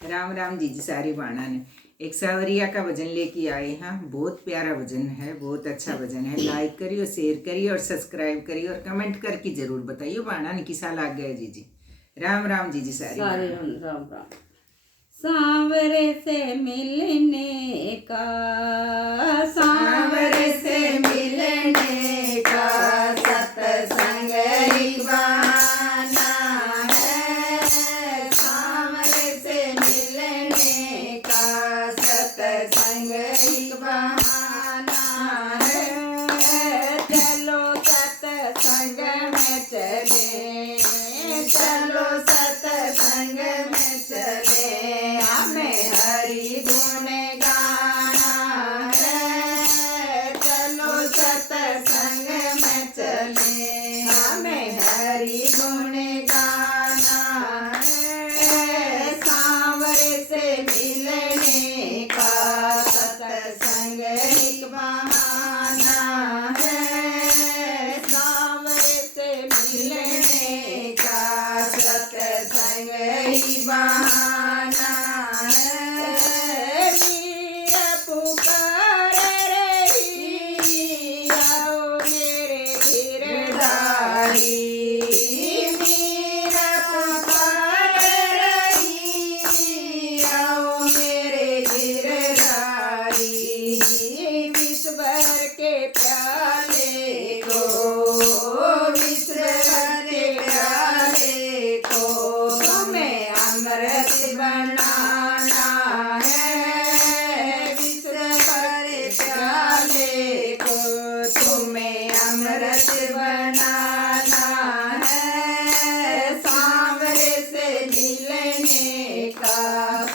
राम राम जी जी सारी बाणा ने एक सावरिया का भजन लेके आए हैं। बहुत प्यारा भजन है, बहुत अच्छा भजन है। लाइक करियो, शेयर करियो और सब्सक्राइब करियो और कमेंट करके जरूर बताइयो बाणा ने किसा लाग गया जी जी। राम राम जी जी सारी सारे बाणा। राम राम। सांवरे से मिलने का, सांवरे से मिलने का सत्संग ही बहाना है। सांवरे से मिलने का सत्संग ही बहाना है। चलो सत्संग में चले, चलो सत्संग में चले, हमें हरि गुण गाना है। चलो सत्संग में चले, हमें हरि गुण गाना है। सांवरे से मिलने का सत्संग एक बहाना है। सांवरे से मिलने का सत्संग ही बहाना है। मीरा पुकार रही, आओ मेरे गिरधारी। मीरा पुकार रही, आओ मेरे गिरधारी। विश्वर के प्याले को, विश्वर के प्याले को तुम्हें अमृत बनाना है। विश्वर के प्याले को तुम्हें अमृत बनाना है। सांवरे से मिलने का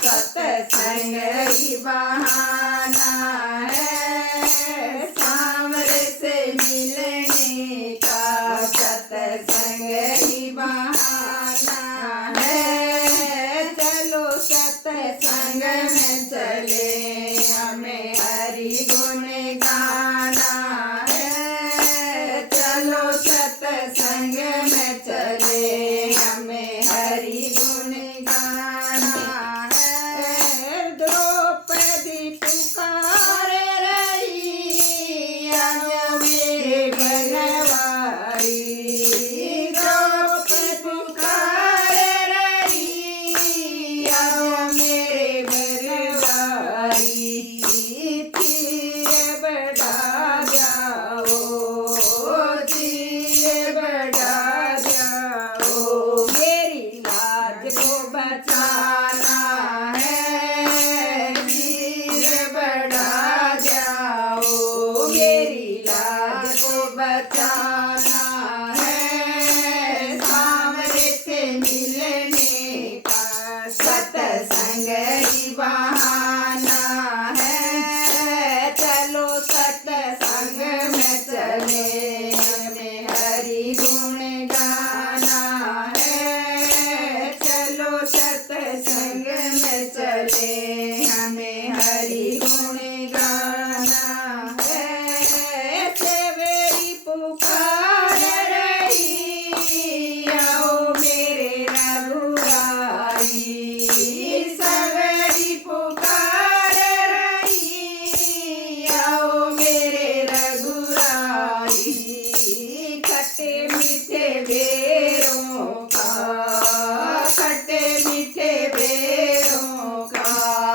सत्संग ही बहाना है। सांवरे से मिलने का सत्संग ही बहाना है। चलो सत्संग में चले, हमें हरि गुण गाना है। चलो सत्संग में चले, हमें हरि गुण गाना है। द्रौपदी पुकार रही, आओ मेरे बनवारी। द्रौपदी पुकार रही, आओ मेरे बनवारी। तीर बढ़ा जाओ, तीर बढ़ा जाओ, मेरी लाज को बचाना है। तीर बढ़ा जाओ, मेरी लाज को बचाना है। सांवरे से मिलने का सत्संग ही बहाना है। चलो सत्संग में चले, हमें हरि गुण गाना है। चलो सत्संग में चले, हमें हरि गुण गाना है। सेवरी पुकार रही, आओ मेरे रघुराई। सवेरी पुकार रही, आओ मेरे रघुराई। खट्टे मीठे बेरों का, खट्टे मीठे बेरों का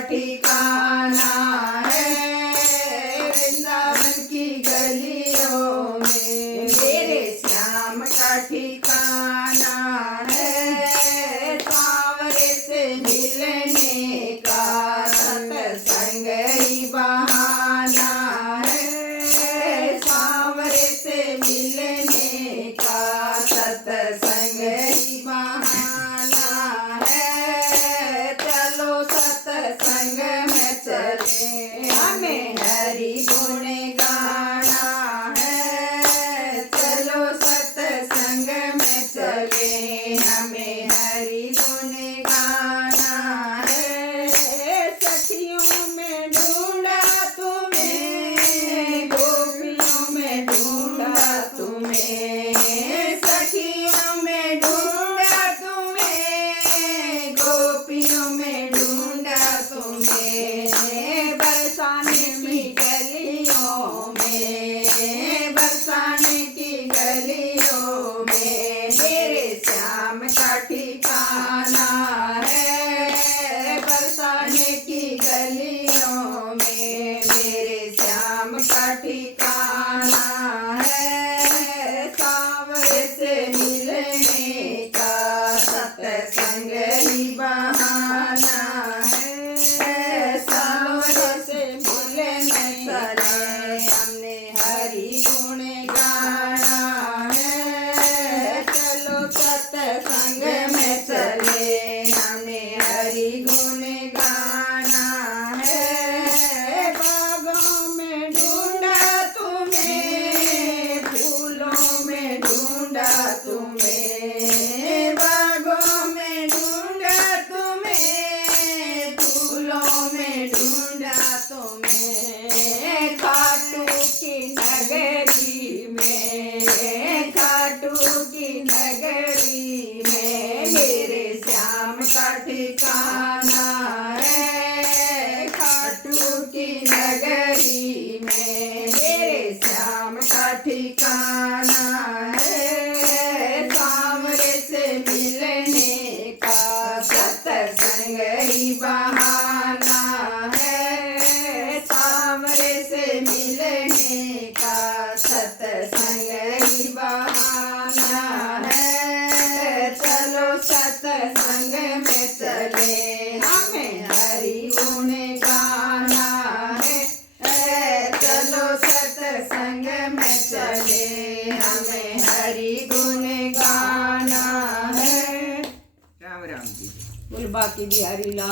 ठिकाना है, वृंदावन की गलियों में मेरे श्याम का ठिकाना है। सांवरे से मिलने का सत्संग ही बहाना है, सांवरे से मिलने का सत्संग ही बहाना है। चलो सत्संग में चले, हमें हरि गुण गाना है। चलो सत्संग में चले, हमें हरि गुण गाना है। सखियों में ढूंढा तुम्हें, गोपियों में ढूंढा तुम्हें, सखियों में ढूंढा तुम्हें, गोपियों में ढूंढा तुम्हें। बरसाने की गलियों में, बरसाने की गलियों में मेरे श्याम का ठिकाना है। बरसाने की गलियों में मेरे श्याम का ठिकाना है। सांवरे से मिलने का सत्संग ही बहाना है। सांवरे से मिलने चले, हमने हरि गुण गाना है। चलो सत्संग में चले, हमने हरि गुण गाना है। बागों में ढूंढा तुम्हें, फूलों में ढूंढा तुम्हें, बागों में ढूंढा तुम्हें, फूलों में ढूंढा तुम्हें। खाटू की नगरी में, खाटू की नगरी में मेरे श्याम का ठिकाना है। खाटू की नगरी में मेरे श्याम का ठिकाना है। सांवरे से मिलने का सत्संग ही बहाना है, सांवरे से मिलने का सत्संग ही बहाना है। चलो सत्संग में चले, हमें हरि गुण गाना है। चलो सत्संग में चले, हमें हरि गुण गाना है। राम राम जी। बोल बाकी बिहारी लाल।